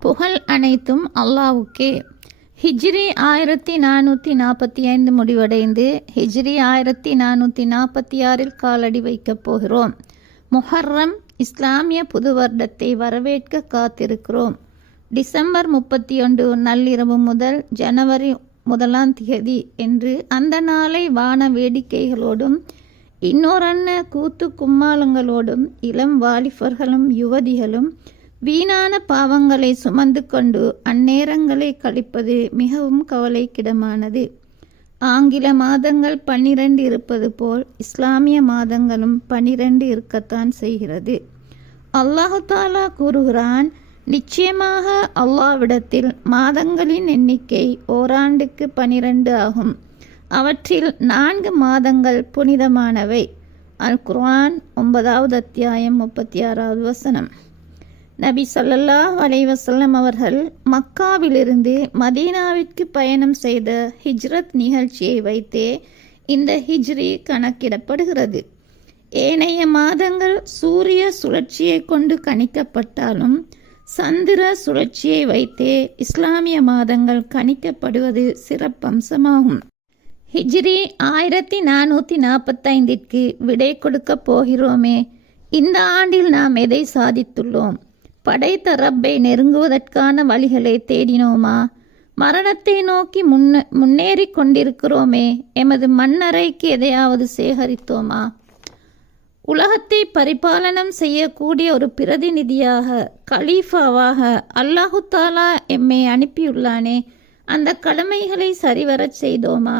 புகழ் அனைத்தும் அல்லாவுக்கே ஹிஜ்ரி ஆயிரத்தி நானூற்றி நாற்பத்தி ஐந்து முடிவடைந்து ஹிஜ்ரி ஆயிரத்தி நானூற்றி நாற்பத்தி ஆறில் காலடி வைக்கப் போகிறோம். முஹர்ரம் இஸ்லாமிய புது வருடத்தை வரவேற்க காத்திருக்கிறோம். டிசம்பர் முப்பத்தி ஒன்று நள்ளிரவு முதல் ஜனவரி முதலாம் தேதி என்று அந்த நாளை வான வேடிக்கைகளோடும் இன்னொரன்ன கூத்து கும்மாளங்களோடும் இளம் வாலிபர்களும் யுவதிகளும் வீணான பாவங்களை சுமந்து கொண்டு அந்நேரங்களை கழிப்பது மிகவும் கவலைக்கிடமானது. ஆங்கில மாதங்கள் பன்னிரண்டு இருப்பது போல் இஸ்லாமிய மாதங்களும் பன்னிரண்டு இருக்கத்தான் செய்கிறது. அல்லாஹாலா கூறுகிறான் நிச்சயமாக அல்லாவிடத்தில் மாதங்களின் எண்ணிக்கை ஓராண்டுக்கு பனிரெண்டு ஆகும். அவற்றில் நான்கு மாதங்கள் புனிதமானவை. அல் குர்ஆன் ஒன்பதாவது அத்தியாயம் முப்பத்தி ஆறாவது வசனம். நபி சொல்லல்லா அலைவசல்லம் அவர்கள் மக்காவிலிருந்து மதீனாவிற்கு பயணம் செய்த ஹிஜ்ரத் நிகழ்ச்சியை வைத்தே இந்த ஹிஜ்ரி கணக்கிடப்படுகிறது. ஏனைய மாதங்கள் சூரிய சுழற்சியை கொண்டு கணிக்கப்பட்டாலும் சந்திர சுழற்சியை வைத்தே இஸ்லாமிய மாதங்கள் கணிக்கப்படுவது சிறப்பம்சமாகும். ஹிஜ்ரி ஆயிரத்தி நானூற்றி நாற்பத்தைந்திற்கு விடை கொடுக்கப் போகிறோமே. இந்த ஆண்டில் நாம் எதை சாதித்துள்ளோம்? படைத்த ரப்பை நெருங்குவதற்கான வழிகளை தேடினோமா? மரணத்தை நோக்கி முன்ன முன்னேறி கொண்டிருக்கிறோமே. எமது மண்ணறைக்கு எதையாவது சேகரித்தோமா? உலகத்தை பரிபாலனம் செய்யக்கூடிய ஒரு பிரதிநிதியாக கலீஃபாவாக அல்லாஹு தாலா எம்மை அனுப்பியுள்ளானே. அந்த கடமைகளை சரிவரச் செய்தோமா?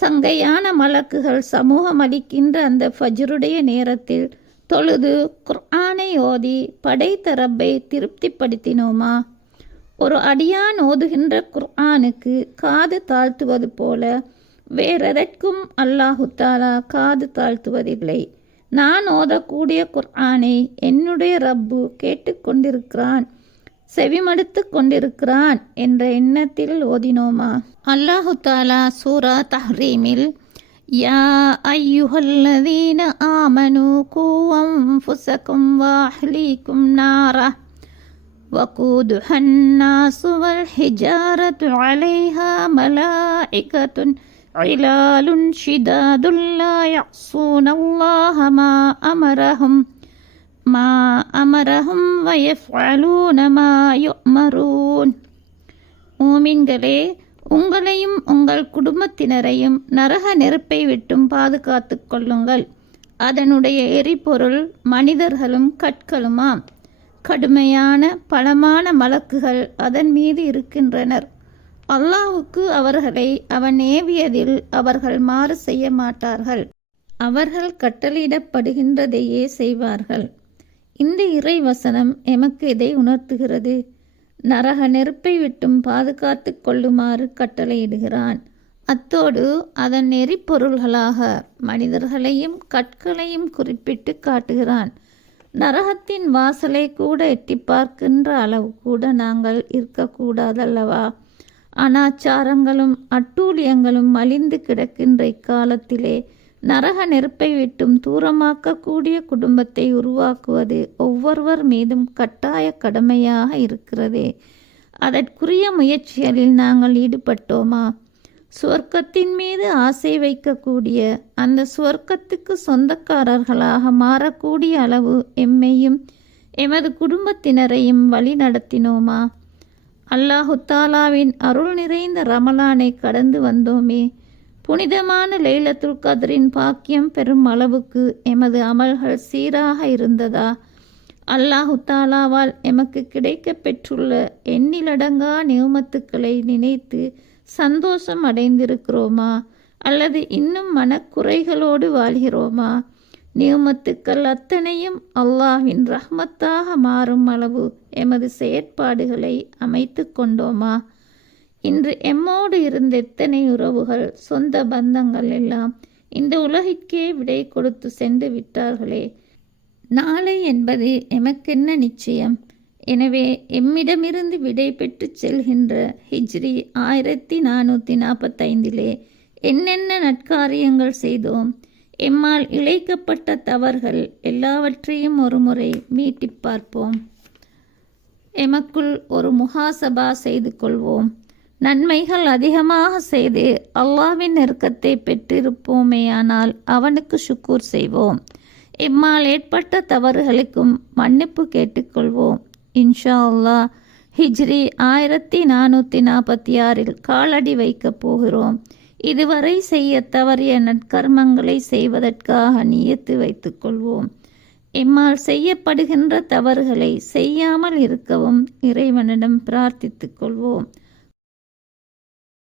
சங்கையான மலக்குகள் சமூகம் அளிக்கின்ற அந்த ஃபஜ்ருடைய நேரத்தில் தொழுது குர்ஆனை ஓதி படைத்த ரப்பை திருப்திப்படுத்தினோமா? ஒரு அடியான் ஓதுகின்ற குர்ஆனுக்கு காது தாழ்த்துவது போல வேறெதற்கும் அல்லாஹுத்தாலா காது தாழ்த்துவதில்லை. நான் ஓதக்கூடிய குர்ஆனை என்னுடைய ரப்பு கேட்டுக்கொண்டிருக்கிறான் செவிமடுத்து கொண்டிருக்கிறான் என்ற எண்ணத்தில் ஓதினோமா? அல்லாஹுத்தாலா சூரா தஹ்ரீமில் يا أيها الذين آمنوا قوا أنفسكم وأهليكم نارا وقودها الناس والحجارة عليها ملائكة علال شداد لا يعصون الله ما أمرهم ما أمرهم ويفعلون ما يؤمرون مؤمن قليل உங்களையும் உங்கள் குடும்பத்தினரையும் நரக நெருப்பை விட்டும் பாதுகாத்து கொள்ளுங்கள். அதனுடைய எரிபொருள் மனிதர்களும் கற்களுமாம். கடுமையான பலமான மலக்குகள் அதன் மீது இருக்கின்றனர். அல்லாஹுக்கு அவர்களை அவன் ஏவியதில் அவர்கள் மாறு செய்ய மாட்டார்கள். அவர்கள் கட்டளையிடப்படுகின்றதையே செய்வார்கள். இந்த இறை வசனம் எமக்கு இதை உணர்த்துகிறது. நரக நெருப்பை விட்டும் பாதுகாத்து கொள்ளுமாறு கட்டளையிடுகிறான். அத்தோடு அதன் நெறிப்பொருள்களாக மனிதர்களையும் கற்களையும் குறிப்பிட்டு காட்டுகிறான். நரகத்தின் வாசலை கூட எட்டி பார்க்கின்ற அளவு கூட நாங்கள் இருக்கக்கூடாதல்லவா? அனாச்சாரங்களும் அட்டூழியங்களும் மலிந்து கிடக்கின்ற இக்காலத்திலே நரக நெருப்பை விட்டும் தூரமாக்கக்கூடிய குடும்பத்தை உருவாக்குவது ஒவ்வொருவர் மீதும் கட்டாய கடமையாக இருக்கிறதே. அதற்குரிய முயற்சிகளில் நாங்கள் ஈடுபட்டோமா? சுவர்க்கத்தின் மீது ஆசை வைக்கக்கூடிய அந்த சுவர்க்கத்துக்கு சொந்தக்காரர்களாக மாறக்கூடிய அளவு எம்மையும் எமது குடும்பத்தினரையும் வழி நடத்தினோமா? அல்லாஹுத்தாலாவின் அருள் நிறைந்த ரமலானை கடந்து வந்தோமே. புனிதமான லைலத்துல் கதிரின் பாக்கியம் பெறும் அளவுக்கு எமது அமல்கள் சீராக இருந்ததா? அல்லாஹு தாலாவால் எமக்கு கிடைக்க பெற்றுள்ள எண்ணிலடங்கா நியமத்துக்களை நினைத்து சந்தோஷம் அடைந்திருக்கிறோமா? அல்லது இன்னும் மனக்குறைகளோடு வாழ்கிறோமா? நியமத்துக்கள் அத்தனையும் அல்லாஹ்வின் ரஹ்மத்தாக மாறும் அளவு எமது செயற்பாடுகளை அமைத்து கொண்டோமா? இன்று எம்மோடு இருந்த எத்தனை உறவுகள் சொந்த பந்தங்கள் எல்லாம் இந்த உலகிற்கே விடை கொடுத்து சென்று விட்டார்களே. நாளை என்பது எமக்கென்ன நிச்சயம்? எனவே எம்மிடமிருந்து விடை பெற்று செல்கின்ற ஹிஜ்ரி ஆயிரத்தி நானூற்றி நாற்பத்தைந்திலே என்னென்ன நற்காரியங்கள் செய்தோம்? எம்மால் இழைக்கப்பட்ட தவறுகள் எல்லாவற்றையும் ஒருமுறை மீட்டிப் பார்ப்போம். எமக்குள் ஒரு முகாசபா செய்து கொள்வோம். நன்மைகள் அதிகமாக செய்து அல்லாவின் நெருக்கத்தை பெற்றிருப்போமேயானால் அவனுக்கு சுக்கூர் செய்வோம். இம்மால் ஏற்பட்ட தவறுகளுக்கும் மன்னிப்பு கேட்டுக்கொள்வோம். இன்ஷா அல்லாஹ் ஹிஜ்ரி ஆயிரத்தி நானூற்றி நாற்பத்தி ஆறில் காலடி வைக்கப் போகிறோம். இதுவரை செய்ய தவறிய நற்கர்மங்களை செய்வதற்காக நியத்து வைத்துக்கொள்வோம் இம்மால் செய்யப்படுகின்ற தவறுகளை செய்யாமல் இருக்கவும் இறைவனிடம் பிரார்த்தித்துக் கொள்வோம்.